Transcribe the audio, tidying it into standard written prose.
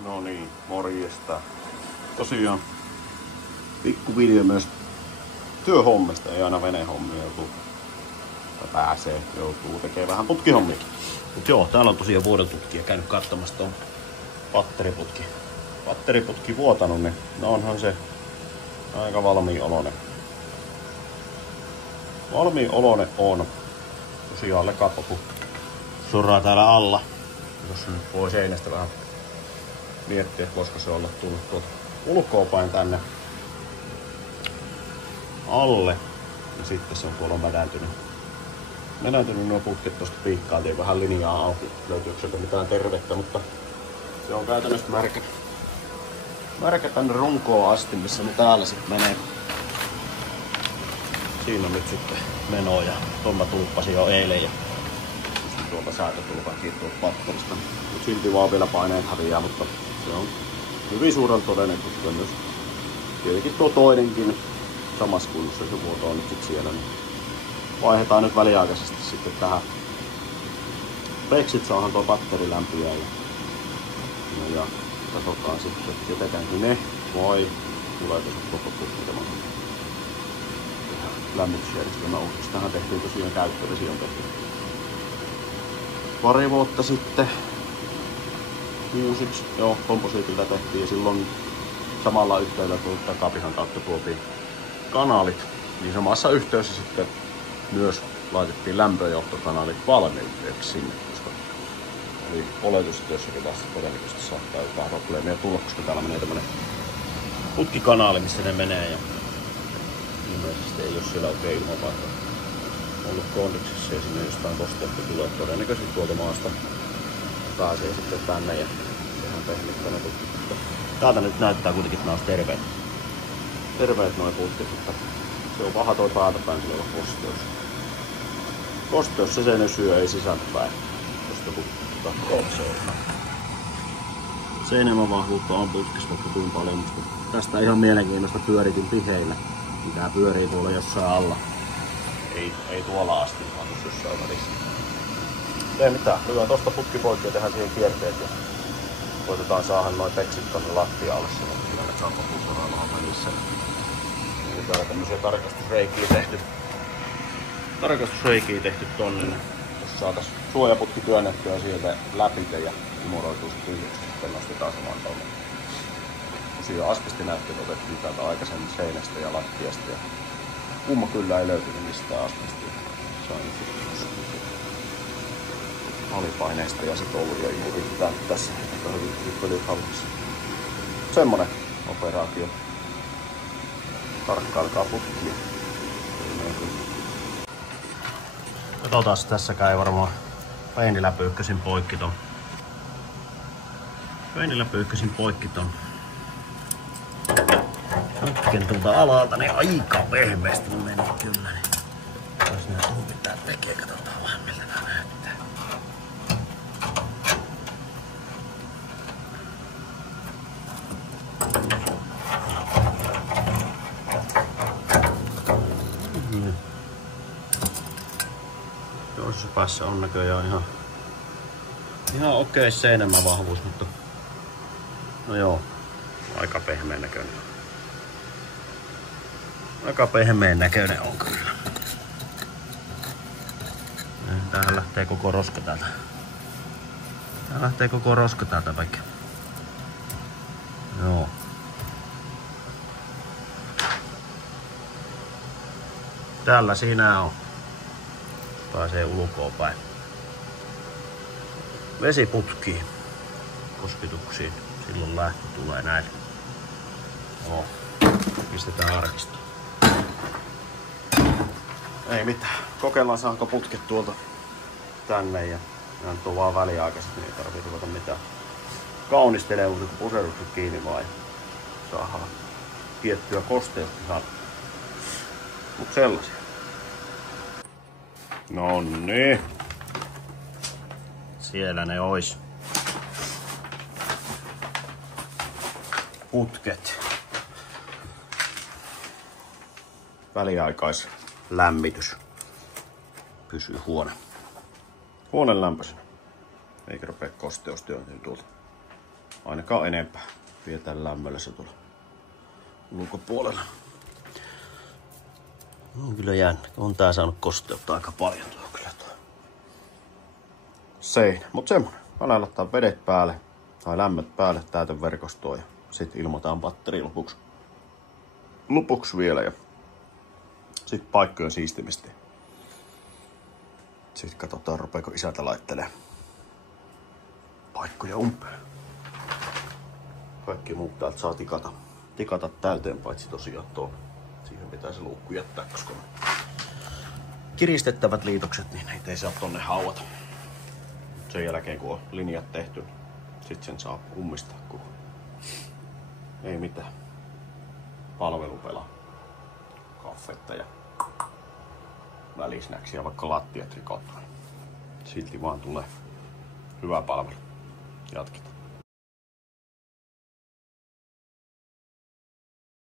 No niin, morjesta. Tosiaan pikku video myös työhommista, ei aina venehommia joutuu tekemään vähän putkihommiakin. Mut joo, täällä on tosiaan vuodeltutkija käynyt katsomassa tuon patteriputki vuotanut, niin no onhan se aika valmiin oloinen. Valmiin oloinen on. Tosiaan lekapotu soraa täällä alla. Jos se nyt voi seinästä vähän miettiä, että voisiko se olla tullut tuolta ulkoapäin tänne alle. Ja sitten se on tuolla mädäntynyt nuo putket tosta piikkaaltiin vähän linjaa auki. Löytyykö sieltä mitään tervettä, mutta se on käytännössä märkä tänne runkoon asti, missä ne täällä sitten menee. Siinä on nyt sitten meno ja tuon mä tulppasin jo eilen ja tuolta säätötulpakin tuolta patterista. Mut silti vaan vielä paineet häviää, mutta se on hyvin suurella todennäköisesti myös. Tietenkin tuo toinenkin samassa kunnossa, jos vuoto on nyt sit siellä, niin vaihdetaan nyt väliaikaisesti sitten tähän. Peksit saadaan tuo patteri lämpiä ja katsotaan sitten, että jätetäänkin ne vai tulee tuossa koko putki lämmitysjärjestelmä uusiksi. Tähän tehtiin tosiaan käyttövesi on tehty pari vuotta sitten uusiksi. Joo, komposiitilta tehtiin ja silloin samalla yhteydellä takapihan kautta tuotiin kanalit. Niin samassa yhteydessä sitten myös laitettiin lämpöjohtokanaalit valmiiksi sinne, koska oli oletus, että jossakin vaiheessa todennäköisesti saattaa jotain probleemia tulla, koska täällä menee tämmönen putkikanaali, missä ne menee. Ja ilmeisesti ei ole siellä oikein ilmapaikka ollut kondiksessa ja sinne jostain kosteutta tulee todennäköisesti tuolta maasta. Pääsee sitten tänne ja tehdään pehmittäinen putki. Täältä nyt näyttää kuitenkin, että nää olisi terveet noin putkit, mutta se on paha toi päätäpäin sillä olla kosteus. Kosteus se ne syö, ei sisältäpäin. Koska katsoo se on. Se enemmän vahvuutta on putkissa vaikka kuinka paljon, mutta tästä ihan mielenkiintoista pyöritin piheillä. Mitä pyörii tuolla jossain alla. Ei tuolla asti, vaan jossain välissä. Ei mitään, lyön tosta putki poikki ja tehdään siihen kierteet ja koitetaan saada noin peksit tonne lattialle. Kyllä ne kappapuu soraan välissä. Ja täällä tämmösiä tarkastusreikiä tehty tonne. Jos saatais suojaputki työnnettyä sieltä läpi ja imuroituu se tyhjäksi, sitten nostetaan samaan tonne. Tosiaan asbestinäytteet otettiin täältä aikaisemmin seinästä ja lattiasta ja kumma kyllä ei löytynyt mistään asbestia. Sain alipaineista ja sit ollut ja imurittaa tässä, että hyvin pölyt hallissa. Semmonen operaatio. Tarkkailkaa putkia. Katsotaan, tässä käy varmaan peinilläpyykkösin poikki ton. Putken tuolta alalta, niin aika pehmeästi meni kyllä. Jos nää tuupit tää tekee, katsotaan vähän miltä nää näyttää. Toisessa päässä on näköjään ihan okei seinämävahvuus, mutta no joo, aika pehmeän näköinen. Aika pehmeän näköinen on kyllä. Tähän lähtee koko roska täältä. Vaikka. Joo. Tällä siinä on. Pääsee ulkoa päin. Vesiputkiin. Kosketuksiin. Silloin lähtö tulee näin. Joo. Pistetään arkistoon. Ei mitään. Kokeillaan saanko putket tuolta tänne ja nyt on vaan väliaikaiset, niin ei tarvitse ruveta mitään kaunistelemaan, kun puserukset kiinni vaan saadaan tiettyä kosteutta. Mut sellaisia. No niin. Siellä ne ois. Putket. Väliaikais lämmitys. Pysyy huone lämpöisenä. Eikä rupea kosteus työntyä tuolta ainakaan enempää. Pidetään lämmöllä se tuolla ulkopuolella. On kyllä jännä. On tää saanut kosteutta aika paljon tuo kyllä tuo seinä. Mut semmonen. Aina laittaa vedet päälle tai lämmöt päälle täyteverkostoon ja sit ilmoitetaan batteri lopuksi vielä ja sit paikkojen siistimistä. Sitten katsotaan rupeeko isältä laittelee paikkoja umpeen. Kaikki muut täältä saa tikata täyteen, paitsi tosiaan tuo. Siihen pitää se luukku jättää, koska kiristettävät liitokset, niin niitä ei saa tonne hauata. Sen jälkeen kun on linjat tehty, niin sit sen saa ummistaa, kun ei mitään. Palvelu pelaa. Kaffetta ja välisnäksiä, vaikka lattiat rikottu. Silti vaan tulee hyvä palvelu. Jatketaan.